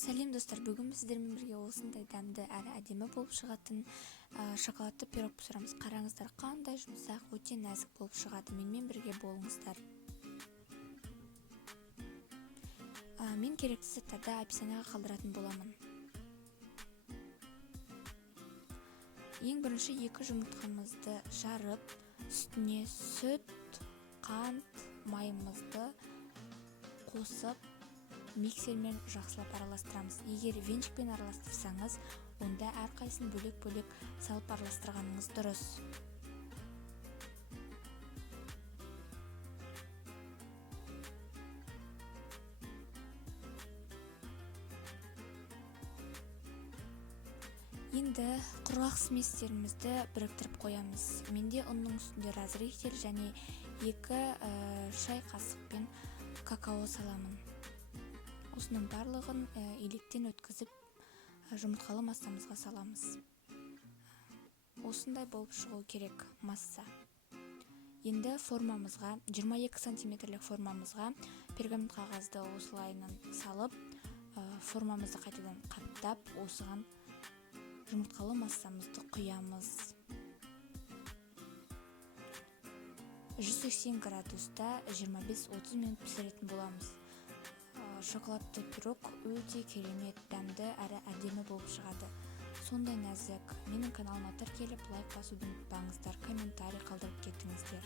Сәлем достар, бүгін біз сіздермен бірге осындай дәмді әрі әдемі болып шығатын шоколадты пирог пісіреміз. Қараңыздар, қандай жұмсақ, өте нәзік болып шығады. Менімен бірге болыңыздар. Мен керекті заттарды описанияға қалдыратын боламын. Ең бірінші 2 жұмыртқамызды жарып, үстіне сүт, қант, майымызды қосып, миксермен жақсылап араластырамыз. Егер венчикпен араластырсаңыз, онда әрқайсысын бөлек-бөлек салып араластырғаныңыз дұрыс. Енді құрғақ сместерімізді біріктіріп қоямыз. Менде ұнның үстінде разрыхтель және 2 шай қасықпен какао саламын. Осының барлығын електен өткізіп жұмыртқалы массамызға саламыз. Осындай болып шығу керек масса. Енді формамызға, 22 сантиметрлік формамызға пергамент қағазды осылайынан салып, формамызды қайтадан қаптап, осыған жұмыртқалы массамызды құямыз. 180 градуста 25-30 минут пісіретін боламыз. Шоколадты пирог өте керемет, дәмді әрі әдемі болып шығады. Сондай нәзік. Менің каналыма тіркеліп, лайк басуды ұмытпаңыздар, комментарий қалдырып кетіңіздер.